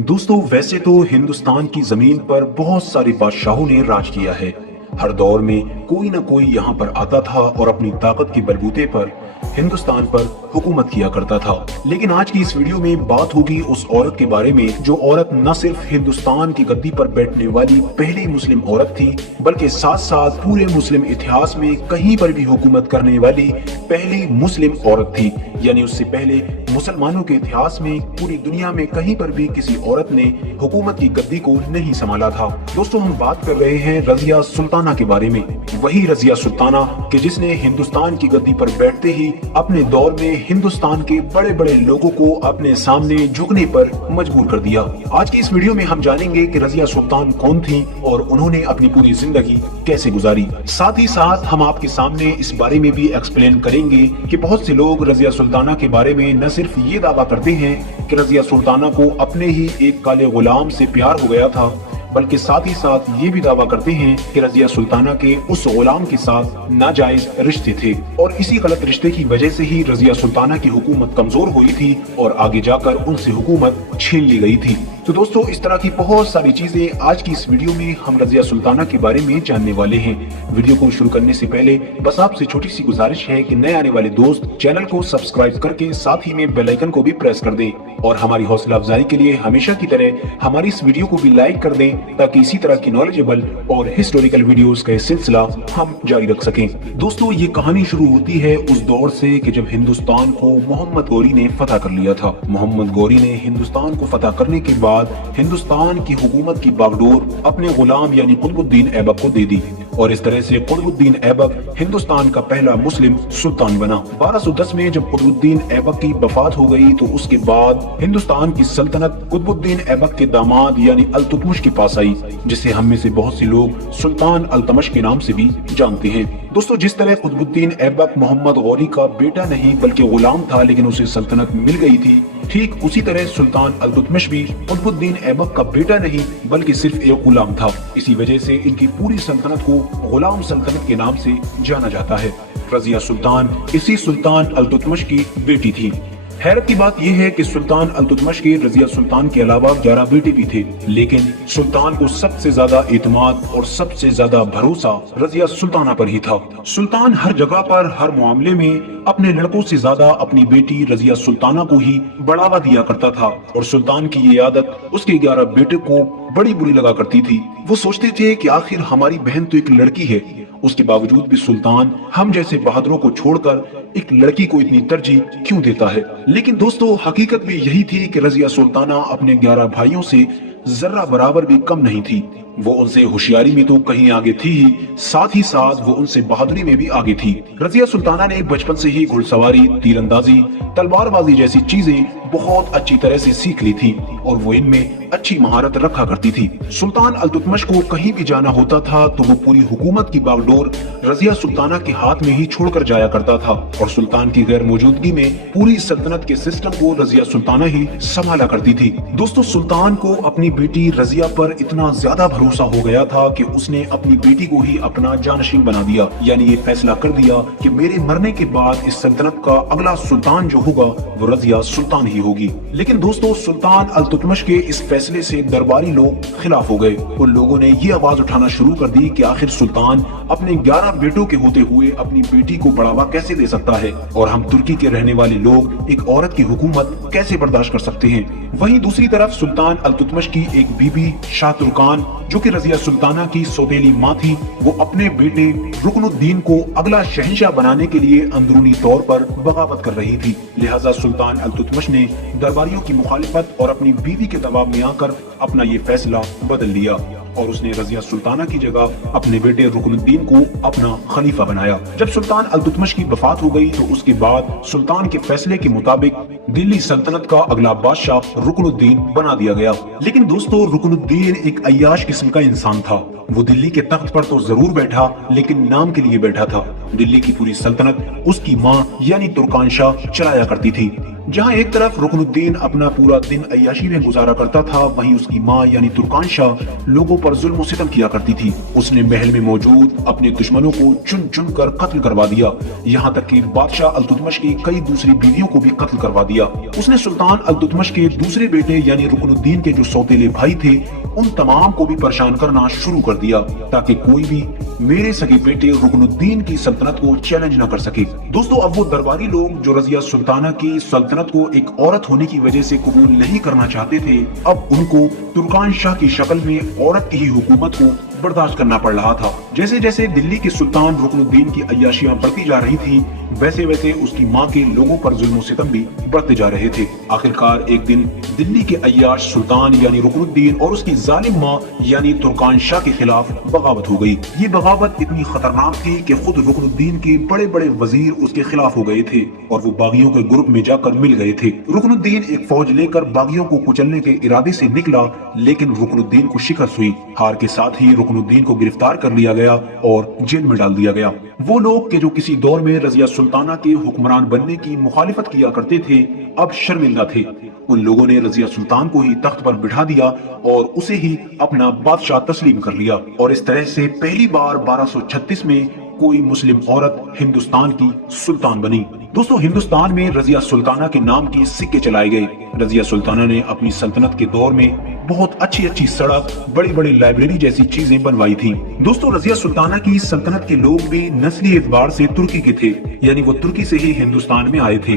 दोस्तों, वैसे तो हिंदुस्तान की जमीन पर बहुत सारे बादशाहों ने राज किया है। हर दौर में कोई ना कोई यहाँ पर आता था और अपनी ताकत के बलबूते पर हिंदुस्तान पर हुकूमत किया करता था। लेकिन आज की इस वीडियो में बात होगी उस औरत के बारे में जो औरत न सिर्फ हिंदुस्तान की गद्दी पर बैठने वाली पहली मुस्लिम औरत थी, बल्कि साथ साथ पूरे मुस्लिम इतिहास में कहीं पर भी हुकूमत करने वाली पहली मुस्लिम औरत थी। यानी उससे पहले मुसलमानों के इतिहास में पूरी दुनिया में कहीं पर भी किसी औरत ने हुकूमत की गद्दी को नहीं संभाला था। दोस्तों, हम बात कर रहे हैं रजिया सुल्ताना के बारे में। वही रजिया सुल्ताना कि जिसने हिंदुस्तान की गद्दी पर बैठते ही अपने दौर में हिंदुस्तान के बड़े बड़े लोगों को अपने सामने झुकने पर मजबूर कर दिया। आज की इस वीडियो में हम जानेंगे कि रजिया सुल्तान कौन थी और उन्होंने अपनी पूरी जिंदगी कैसे गुजारी। साथ ही साथ हम आपके सामने इस बारे में भी एक्सप्लेन करेंगे कि बहुत से लोग रजिया सुल्ताना के बारे में न सिर्फ ये दावा करते हैं कि रजिया सुल्ताना को अपने ही एक काले गुलाम से प्यार हो गया था, बल्कि साथ ही साथ ये भी दावा करते हैं कि रजिया सुल्ताना के उस गुलाम के साथ नाजायज रिश्ते थे और इसी गलत रिश्ते की वजह से ही रजिया सुल्ताना की हुकूमत कमजोर हुई थी और आगे जाकर उनसे हुकूमत छीन ली गई थी। तो दोस्तों, इस तरह की बहुत सारी चीजें आज की इस वीडियो में हम रजिया सुल्ताना के बारे में जानने वाले हैं। वीडियो को शुरू करने से पहले बस आपसे छोटी सी गुजारिश है कि नए आने वाले दोस्त चैनल को सब्सक्राइब करके साथ ही में बेल आइकन को भी प्रेस कर दें और हमारी हौसला अफजाई के लिए हमेशा की तरह हमारी इस वीडियो को भी लाइक कर दें ताकि इसी तरह की नॉलेजेबल और हिस्टोरिकल वीडियोस का सिलसिला हम जारी रख सकें। दोस्तों, ये कहानी शुरू होती है उस दौर से कि जब हिंदुस्तान को मोहम्मद गौरी ने फतह कर लिया था। मोहम्मद गौरी ने हिंदुस्तान को फतह करने के बाद हिंदुस्तान की हुकूमत की बागडोर अपने गुलाम यानी कुतुबुद्दीन ऐबक को दे दी और इस तरह से कुतुबुद्दीन ऐबक हिंदुस्तान का पहला मुस्लिम सुल्तान बना। 1210 में जब कुतुबुद्दीन ऐबक की वफात हो गई तो उसके बाद हिंदुस्तान की सल्तनत कुतुबुद्दीन ऐबक के दामाद यानी अल्तुतमिश के पास आई, जिसे हम में से बहुत से लोग सुल्तान अल्तमश के नाम से भी जानते हैं। दोस्तों, जिस तरह कुतुबुद्दीन ऐबक मोहम्मद गौरी का बेटा नहीं बल्कि गुलाम था लेकिन उसे सल्तनत मिल गई थी, ठीक उसी तरह सुल्तान अल्तुतमिश भी कुतुबुद्दीन ऐबक का बेटा नहीं बल्कि सिर्फ एक गुलाम था। इसी वजह से इनकी पूरी सल्तनत को गुलाम सल्तनत के नाम से जाना जाता है। रजिया सुल्तान इसी सुल्तान अल्तुतमिश की बेटी थी। हैरत की बात यह है कि सुल्तान अल्तुतमिश के रजिया सुल्तान के अलावा 11 बेटे भी थे, लेकिन सुल्तान को सबसे ज्यादा एतमाद और सबसे ज्यादा भरोसा रजिया सुल्ताना पर ही था। सुल्तान हर जगह पर हर मामले में अपने लड़कों से ज्यादा अपनी बेटी रजिया सुल्ताना को ही बढ़ावा दिया करता था और सुल्तान की ये आदत उसके 11 बेटे को बड़ी बुरी लगा करती थी। वो सोचते थे कि आखिर हमारी बहन तो एक लड़की है, उसके बावजूद भी सुल्तान हम जैसे बहादुरों को छोड़कर एक लड़की को इतनी तरजीह क्यों देता है। लेकिन दोस्तों, हकीकत भी यही थी कि रजिया सुल्ताना अपने 11 भाइयों से जर्रा बराबर भी कम नहीं थी। वो उनसे होशियारी में तो कहीं आगे थी ही, साथ ही साथ वो उनसे बहादुरी में भी आगे थी। रजिया सुल्ताना ने बचपन से ही घुड़सवारी, तीरंदाजी, तलवारबाजी जैसी चीजें बहुत अच्छी तरह से सीख ली थी और वो इनमें अच्छी महारत रखा करती थी। सुल्तान अल्तुतमिश को कहीं भी जाना होता था तो वो पूरी हुकूमत की बागडोर रजिया सुल्ताना के हाथ में ही छोड़कर जाया करता था और सुल्तान की गैर मौजूदगी में पूरी सल्तनत के सिस्टम को रजिया सुल्ताना ही संभाला करती थी। दोस्तों, सुल्तान को अपनी बेटी रजिया पर इतना ज्यादा भरोसा हो गया था कि उसने अपनी बेटी को ही अपना जानशीन बना दिया, यानी ये फैसला कर दिया कि मेरे मरने के बाद इस सल्तनत का अगला सुल्तान जो होगा वो रजिया सुल्तान ही होगी। लेकिन दोस्तों, सुल्तान अल्तुतमिश के इस फैसले से दरबारी लोग खिलाफ हो गए। उन लोगों ने ये आवाज उठाना शुरू कर दी कि आखिर सुल्तान अपने 11 बेटों के होते हुए अपनी बेटी को बढ़ावा कैसे दे सकता है और हम तुर्की के रहने वाले लोग एक औरत की हुकूमत कैसे बर्दाश्त कर सकते हैं। वहीं दूसरी तरफ सुल्तान अल्तुतमिश की एक बीबी शाह तुर्कान जो कि रजिया सुल्ताना की सौतेली माँ थी, वो अपने बेटे रुकनुद्दीन को अगला शहंशाह बनाने के लिए अंदरूनी तौर पर बगावत कर रही थी। लिहाजा सुल्तान अल्तुतमिश ने दरबारियों की मुखालिफत और अपनी बीवी के दबाव में आकर अपना ये फैसला बदल लिया और उसने रजिया सुल्ताना की जगह अपने बेटे रुकनुद्दीन को अपना खलीफा बनाया। जब सुल्तान अल्तुतमिश की वफात हो गई तो उसके बाद सुल्तान के फैसले के मुताबिक दिल्ली सल्तनत का अगला बादशाह रुकनुद्दीन बना दिया गया। लेकिन दोस्तों, रुकनुद्दीन एक अय्याश किस्म का इंसान था। वो दिल्ली के तख्त पर तो जरूर बैठा लेकिन नाम के लिए बैठा था। दिल्ली की पूरी सल्तनत उसकी माँ यानी तुर्कान शाह चलाया करती थी। جہاں ایک طرف رکن الدین اپنا پورا دن عیاشی میں گزارا کرتا تھا، وہیں اس کی ماں یعنی ترکان شاہ لوگوں پر ظلم و ستم کیا کرتی تھی۔ اس نے محل میں موجود اپنے دشمنوں کو چن چن کر قتل کروا دیا، یہاں تک کہ بادشاہ التتمش کی کئی دوسری بیویوں کو بھی قتل کروا دیا۔ اس نے سلطان التتمش کے دوسرے بیٹے یعنی رکن الدین کے جو سوتیلے بھائی تھے ان تمام کو بھی پریشان کرنا شروع کر دیا تاکہ کوئی بھی میرے سگے بیٹے رکن الدین کی سلطنت کو چیلنج نہ کر سکے۔ دوستو اب وہ درباری لوگ جو رضیہ سلطانہ کی سلطنت کو ایک عورت ہونے کی وجہ سے قبول نہیں کرنا چاہتے تھے، اب ان کو ترکان شاہ کی شکل میں عورت کی ہی حکومت کو برداشت کرنا پڑ رہا تھا۔ جیسے جیسے دلی کے سلطان رکن الدین کی عیاشیاں بڑھتی جا رہی تھی، ویسے ویسے اس کی ماں کے لوگوں پر ظلم و ستم بھی بڑھتے جا رہے تھے۔ آخرکار ایک دن دلی کے عیاش سلطان یعنی رکن الدین اور اس کی ظالم ماں یعنی ترکان شاہ کے خلاف بغاوت ہو گئی۔ یہ بغاوت اتنی خطرناک تھی کہ خود رکن الدین کے بڑے بڑے وزیر اس کے خلاف ہو گئے تھے اور وہ باغیوں کے گروپ میں جا کر مل گئے تھے۔ رکن الدین ایک فوج لے کر باغیوں کو کچلنے کے ارادے سے نکلا، لیکن رکن الدین کو شکست ہوئی۔ ہار کے ساتھ ہی رکن الدین کو گرفتار کر لیا گیا اور جیل میں ڈال دیا گیا۔ وہ لوگ کہ جو کسی دور میں رضیہ سلطانہ کے حکمران بننے کی مخالفت کیا کرتے تھے، اب شرمندہ تھے۔ ان لوگوں نے رضیہ سلطان کو ہی تخت پر بٹھا دیا اور اسے ہی اپنا بادشاہ تسلیم کر لیا، اور اس طرح سے پہلی بار 1236 میں کوئی مسلم عورت ہندوستان کی سلطان بنی۔ دوستو ہندوستان میں رضیہ سلطانہ کے نام کے سکے چلائے گئے۔ رضیہ سلطانہ نے اپنی سلطنت کے دور میں بہت اچھی سڑک، بڑی بڑی لائبریری جیسی چیزیں بنوائی تھی۔ دوستو رضیہ سلطانہ کی سلطنت کے لوگ بھی نسلی اعتبار سے ترکی کے تھے، یعنی وہ ترکی سے ہی ہندوستان میں آئے تھے۔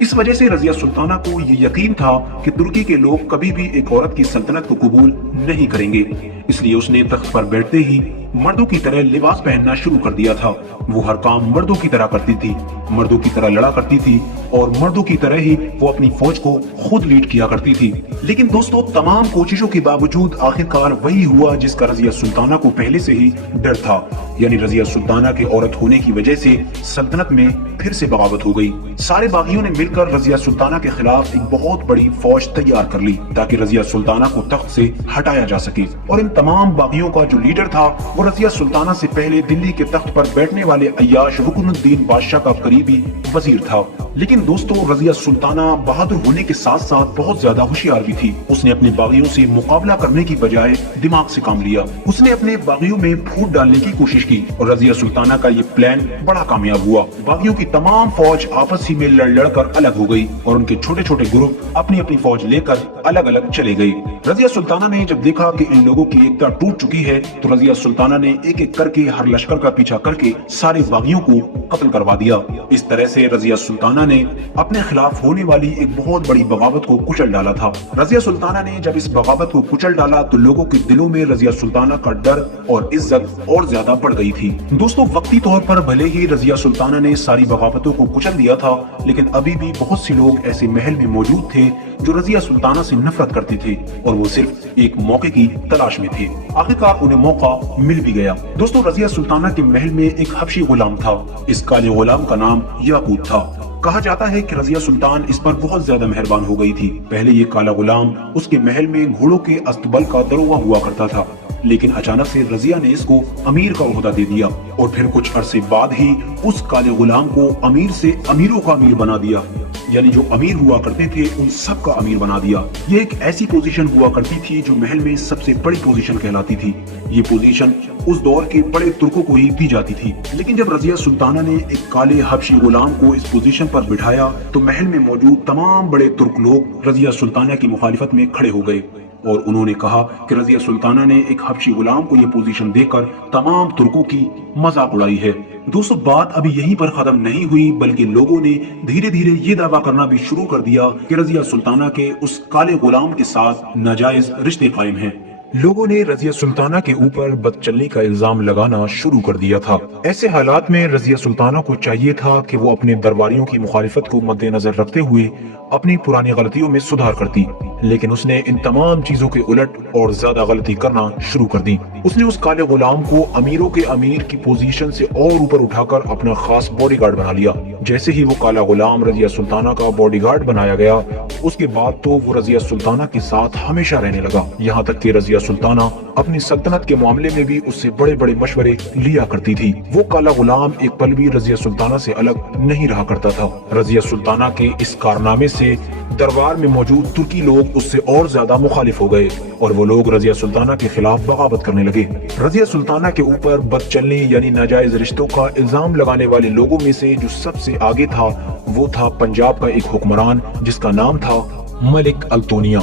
اس وجہ سے رضیہ سلطانہ کو یہ یقین تھا کہ ترکی کے لوگ کبھی بھی ایک عورت کی سلطنت کو قبول نہیں کریں گے، اس لیے اس نے تخت پر بیٹھتے ہی مردوں کی طرح لباس پہننا شروع کر دیا تھا۔ وہ ہر کام مردوں کی طرح کرتی تھی، مردوں کی طرح لڑا کرتی تھی اور مردوں کی طرح ہی وہ اپنی فوج کو خود لیڈ کیا کرتی تھی۔ لیکن دوستو تمام کوششوں کے باوجود آخرکار وہی ہوا جس کا رضیہ سلطانہ کو پہلے سے ہی ڈر تھا، یعنی رضیہ سلطانہ کے عورت ہونے کی وجہ سے سلطنت میں پھر سے بغاوت ہو گئی۔ سارے باغیوں نے مل کر رضیہ سلطانہ کے خلاف ایک بہت بڑی فوج تیار کر لی تاکہ رضیہ سلطانہ کو تخت سے ہٹایا جا سکے، اور ان تمام باغیوں کا جو لیڈر تھا وہ رضیہ سلطانہ سے پہلے دلی کے تخت پر بیٹھنے والے عیاش رکن الدین بادشاہ کا قریبی وزیر تھا۔ لیکن دوستو رضیہ سلطانہ بہادر ہونے کے ساتھ ساتھ بہت زیادہ ہوشیار بھی تھی۔ اس نے اپنے باغیوں سے مقابلہ کرنے کی بجائے دماغ سے کام لیا۔ اس نے اپنے باغیوں میں پھوٹ ڈالنے کی کوشش کی اور رضیہ سلطانہ کا یہ پلان بڑا کامیاب ہوا۔ باغیوں کی تمام فوج آپس ہی میں لڑ لڑ کر الگ ہو گئی اور ان کے چھوٹے چھوٹے گروپ اپنی اپنی فوج لے کر الگ الگ چلے گئے۔ رضیہ سلطانہ نے جب دیکھا کہ ان لوگوں کی ایکتا ٹوٹ چکی ہے تو رضیہ سلطانہ نے ایک ایک کر کے ہر لشکر کا پیچھا کر کے سارے باغیوں کو قتل کروا دیا۔ اس طرح سے رضیہ سلطانہ نے اپنے خلاف ہونے والی ایک بہت بڑی بغاوت کو کچل ڈالا تھا۔ رضیہ سلطانہ نے جب اس بغاوت کو کچل ڈالا تو لوگوں کے دلوں میں رضیہ سلطانہ کا ڈر اور عزت اور زیادہ بڑھ گئی تھی۔ دوستو وقتی طور پر بھلے ہی رضیہ سلطانہ نے ساری بغاوتوں کو کچل دیا تھا، لیکن ابھی بھی بہت سے لوگ ایسے محل میں موجود تھے جو رضیہ سلطانہ سے نفرت کرتے تھے اور وہ صرف ایک موقع کی تلاش میں تھے۔ آخرکار انہیں موقع مل بھی گیا۔ دوستو رضیہ سلطانہ کے محل میں ایک حبشی غلام تھا۔ اس کالے غلام کا نام یاقوت تھا۔ کہا جاتا ہے کہ رضیہ سلطان اس پر بہت زیادہ مہربان ہو گئی تھی۔ پہلے یہ کالا غلام اس کے محل میں گھوڑوں کے استبل کا دروگہ ہوا کرتا تھا، لیکن اچانک سے رضیہ نے اس کو امیر کا عہدہ دے دیا اور پھر کچھ عرصے بعد ہی اس کالے غلام کو امیر سے امیروں کا امیر بنا دیا، یعنی جو امیر ہوا کرتے تھے ان سب کا امیر بنا دیا۔ یہ ایک ایسی پوزیشن ہوا کرتی تھی جو محل میں سب سے بڑی پوزیشن کہلاتی تھی۔ یہ پوزیشن اس دور کے بڑے ترکوں کو ہی دی جاتی تھی، لیکن جب رضیہ سلطانہ نے ایک کالے حبشی غلام کو اس پوزیشن پر بٹھایا تو محل میں موجود تمام بڑے ترک لوگ رضیہ سلطانہ کی مخالفت میں کھڑے ہو گئے اور انہوں نے کہا کہ رضیہ سلطانہ نے ایک حبشی غلام کو یہ پوزیشن دے کر تمام ترکوں کی مذاق اڑائی ہے۔ دوستو بات ابھی یہیں پر ختم نہیں ہوئی، بلکہ لوگوں نے دھیرے دھیرے یہ دعویٰ کرنا بھی شروع کر دیا کہ رضیہ سلطانہ کے اس کالے غلام کے ساتھ ناجائز رشتے قائم ہیں۔ لوگوں نے رضیہ سلطانہ کے اوپر بد چلنی کا الزام لگانا شروع کر دیا تھا۔ ایسے حالات میں رضیہ سلطانہ کو چاہیے تھا کہ وہ اپنے درباریوں کی مخالفت کو مد نظر رکھتے ہوئے اپنی پرانی غلطیوں میں سدھار کرتی، لیکن اس نے ان تمام چیزوں کے الٹ اور زیادہ غلطی کرنا شروع کر دی۔ اس نے اس کالے غلام کو امیروں کے امیر کی پوزیشن سے اور اوپر اٹھا کر اپنا خاص باڈی گارڈ بنا لیا، जैसे ही वो काला गुलाम रजिया सुल्ताना का बॉडीगार्ड बनाया गया, उसके बाद तो वो रजिया सुल्ताना के साथ हमेशा रहने लगा। यहाँ तक कि रजिया सुल्ताना अपनी सल्तनत के मामले में भी उससे बड़े बड़े मशवरे लिया करती थी। वो काला गुलाम एक पल भी रजिया सुल्ताना से अलग नहीं रहा करता था। रजिया सुल्ताना के इस कारनामे से दरबार में मौजूद तुर्की लोग उससे और ज्यादा मुखालिफ हो गए और वो लोग रजिया सुल्ताना के खिलाफ बगावत करने लगे। रजिया सुल्ताना के ऊपर बदचलनी यानी नाजायज रिश्तों का इल्जाम लगाने वाले लोगों में से जो सबसे आगे था वो था पंजाब का एक हुक्मरान जिसका नाम था मलिक अल्तोनिया।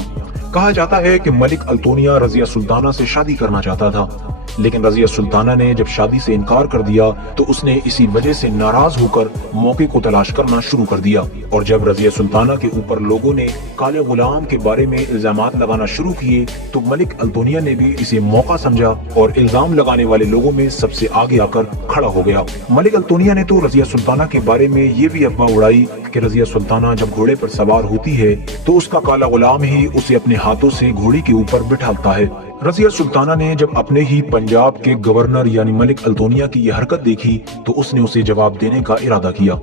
कहा जाता है कि मलिक अल्तोनिया रजिया सुल्ताना से शादी करना चाहता था, लेकिन रजिया सुल्ताना ने जब शादी से इनकार कर दिया तो उसने इसी वजह से नाराज होकर मौके को तलाश करना शुरू कर दिया। और जब रजिया सुल्ताना के ऊपर लोगों ने काले गुलाम के बारे में इल्जामात लगाना शुरू किए तो मलिक अल्तोनिया ने भी इसे मौका समझा और इल्जाम लगाने वाले लोगों में सबसे आगे आकर खड़ा हो गया। मलिक अल्तोनिया ने तो रजिया सुल्ताना के बारे में ये भी अफवाह उड़ाई कि रजिया सुल्ताना जब घोड़े पर सवार होती है तो उसका काला गुलाम ही उसे अपने हाथों से घोड़ी के ऊपर बिठाता है। रजिया सुल्ताना ने जब अपने ही पंजाब के गवर्नर यानी मलिक अल्तोनिया की यह हरकत देखी तो उसने उसे जवाब देने का इरादा किया।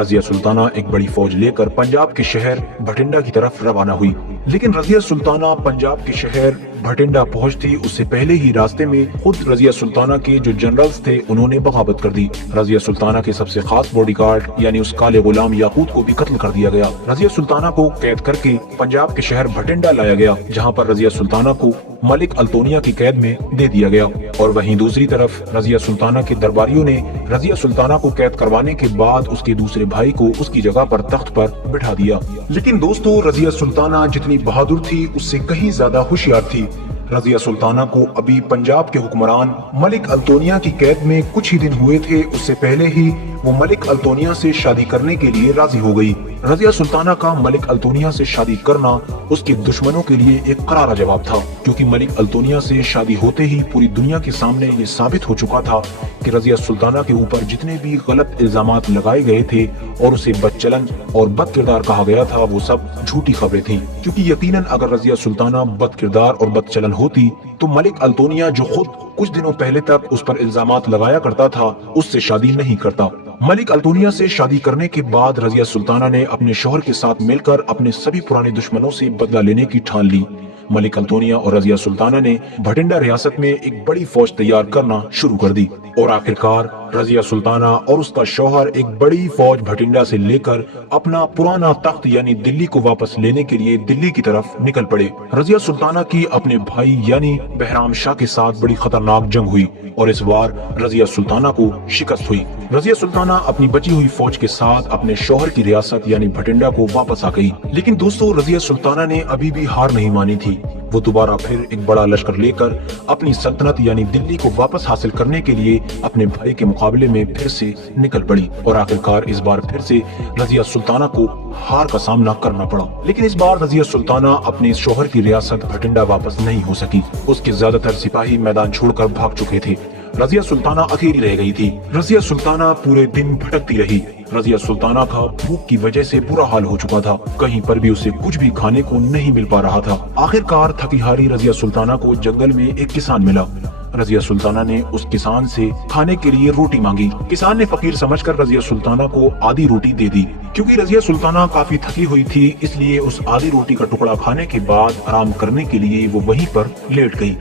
रजिया सुल्ताना एक बड़ी फौज लेकर पंजाब के शहर भटिंडा की तरफ रवाना हुई, लेकिन रजिया सुल्ताना पंजाब के शहर भटिंडा पहुंचती उससे पहले ही रास्ते में खुद रजिया सुल्ताना के जो जनरल्स थे उन्होंने बगावत कर दी। रजिया सुल्ताना के सबसे खास बॉडीगार्ड यानी उस काले गुलाम याकूत को भी कत्ल कर दिया गया। रजिया सुल्ताना को कैद करके पंजाब के शहर भटिंडा लाया गया, जहां पर रजिया सुल्ताना को मलिक अल्तोनिया की कैद में दे दिया गया। और वहीं दूसरी तरफ रजिया सुल्ताना के दरबारियों ने रजिया सुल्ताना को कैद करवाने के बाद उसके दूसरे भाई को उसकी जगह पर तख्त पर बिठा दिया। लेकिन दोस्तों, रजिया सुल्ताना जितनी बहादुर थी उससे कहीं ज्यादा होशियार थी। रजिया सुल्ताना को अभी पंजाब के हुक्मरान मलिक अल्तोनिया की कैद में कुछ ही दिन हुए थे, उससे पहले ही वो मलिक अल्तोनिया से शादी करने के लिए राजी हो गई। रजिया सुल्ताना का मलिक अल्तोनिया से शादी करना उसके दुश्मनों के लिए एक करारा जवाब था, क्योंकि मलिक अल्तोनिया से शादी होते ही पूरी दुनिया के सामने ये साबित हो चुका था कि रजिया सुल्ताना के ऊपर जितने भी गलत इल्जामात लगाए गए थे और उसे बदचलन और बदकिरदार कहा गया था वो सब झूठी खबरें थी। क्योंकि यकीनन अगर रजिया सुल्ताना बदकिरदार और बदचलन होती तो मलिक अल्तोनिया जो खुद कुछ दिनों पहले तक उस पर इल्जामात लगाया करता था उससे शादी नहीं करता। मलिक अल्तोनिया से शादी करने के बाद रजिया सुल्ताना ने अपने शौहर के साथ मिलकर अपने सभी पुराने दुश्मनों से बदला लेने की ठान ली। मलिक अल्तोनिया और रजिया सुल्ताना ने भटिंडा रियासत में एक बड़ी फौज तैयार करना शुरू कर दी और आखिरकार रजिया सुल्ताना और उसका शौहर एक बड़ी फौज भटिंडा से लेकर अपना पुराना तख्त यानी दिल्ली को वापस लेने के लिए दिल्ली की तरफ निकल पड़े। रजिया सुल्ताना की अपने भाई यानी बहराम शाह के साथ बड़ी खतरनाक जंग हुई और इस बार रजिया सुल्ताना को शिकस्त हुई। रजिया सुल्ताना अपनी बची हुई फौज के साथ अपने शौहर की रियासत यानी भटिंडा को वापस आ गई। लेकिन दोस्तों, रजिया सुल्ताना ने अभी भी हार नहीं मानी थी। वो दोबारा फिर एक बड़ा लश्कर लेकर अपनी सल्तनत यानी दिल्ली को वापस हासिल करने के लिए अपने भाई के मुकाबले में फिर से निकल पड़ी और आखिरकार इस बार फिर से रजिया सुल्ताना को हार का सामना करना पड़ा। लेकिन इस बार रजिया सुल्ताना अपने शौहर की रियासत भटिंडा वापस नहीं हो सकी। उसके ज्यादातर सिपाही मैदान छोड़कर भाग चुके थे। रजिया सुल्ताना अकेली रह गई थी। रजिया सुल्ताना पूरे दिन भटकती रही। रजिया सुल्ताना का भूख की वजह से बुरा हाल हो चुका था, कहीं पर भी उसे कुछ भी खाने को नहीं मिल पा रहा था। आखिरकार थकी हारी रजिया सुल्ताना को जंगल में एक किसान मिला। रजिया सुल्ताना ने उस किसान से खाने के लिए रोटी मांगी। किसान ने फकीर समझकर रजिया सुल्ताना को आधी रोटी दे दी। क्योंकि रजिया सुल्ताना काफी थकी हुई थी, इसलिए उस आधी रोटी का टुकड़ा खाने के बाद आराम करने के लिए वो वहीं पर लेट गई।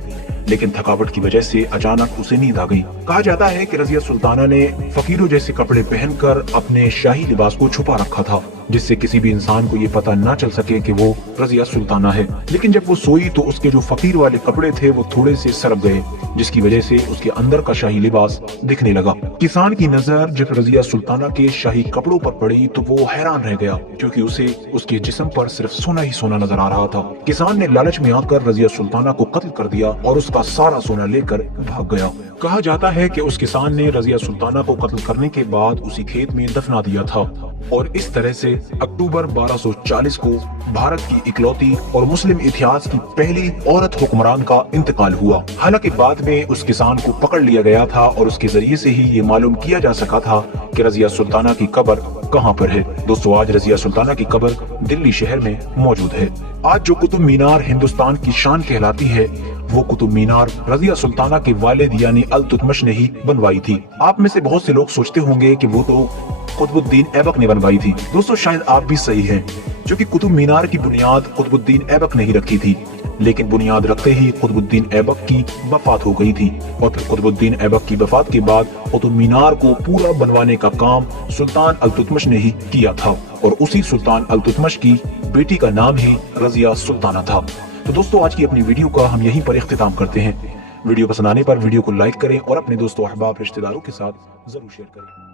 लेकिन थकावट की वजह से अचानक उसे नींद आ गई। कहा जाता है कि रजिया सुल्ताना ने फकीरों जैसे कपड़े पहनकर अपने शाही लिबास को छुपा रखा था, जिससे किसी भी इंसान को ये पता न चल सके कि वो रजिया सुल्ताना है। लेकिन जब वो सोई तो उसके जो फकीर वाले कपड़े थे वो थोड़े से सरक गए, जिसकी वजह से उसके अंदर का शाही लिबास दिखने लगा। किसान की नजर जब रजिया सुल्ताना के शाही कपड़ों पर पड़ी तो वो हैरान रह गया, क्योंकि उसे उसके जिस्म पर सिर्फ सोना ही सोना नजर आ रहा था। किसान ने लालच में आकर रजिया सुल्ताना को कत्ल कर दिया और उसका सारा सोना लेकर भाग गया। कहा जाता है कि उस किसान ने रजिया सुल्ताना को कत्ल करने के बाद उसी खेत में दफना दिया था और इस तरह से अक्टूबर 1240 को भारत की इकलौती और मुस्लिम इतिहास की पहली औरत हुक्मरान का इंतकाल हुआ। हालांकि बाद में उस किसान को पकड़ लिया गया था और उसके जरिए से ही ये मालूम किया जा सका था कि रजिया सुल्ताना की कब्र कहाँ पर है। दोस्तों, आज रजिया सुल्ताना की कब्र दिल्ली शहर में मौजूद है। आज जो कुतुब मीनार हिंदुस्तान की शान कहलाती है वो कुतुब मीनार रजिया सुल्ताना के वालिद यानी अल तुतमश ने ही बनवाई थी। आप में से बहुत से लोग सोचते होंगे कि वो तो قطب الدین ایبک نے بنوائی تھی۔ دوستو شاید آپ بھی صحیح ہیں، چونکہ قطب مینار کی بنیاد قطب الدین ایبک نے ہی رکھی تھی، لیکن بنیاد رکھتے ہی قطب الدین ایبک کی وفات ہو گئی تھی، اور پھر قطب الدین ایبک کی وفات کے بعد قطب مینار کو پورا بنوانے کا کام سلطان التتمش نے ہی کیا تھا، اور اسی سلطان التتمش کی بیٹی کا نام ہی رضیہ سلطانہ تھا۔ تو دوستو آج کی اپنی ویڈیو کا ہم یہیں پر اختتام کرتے ہیں۔ ویڈیو پسند آنے پر ویڈیو کو لائک کریں اور اپنے دوستوں احباب رشتہ داروں کے ساتھ ضرور شیئر کریں۔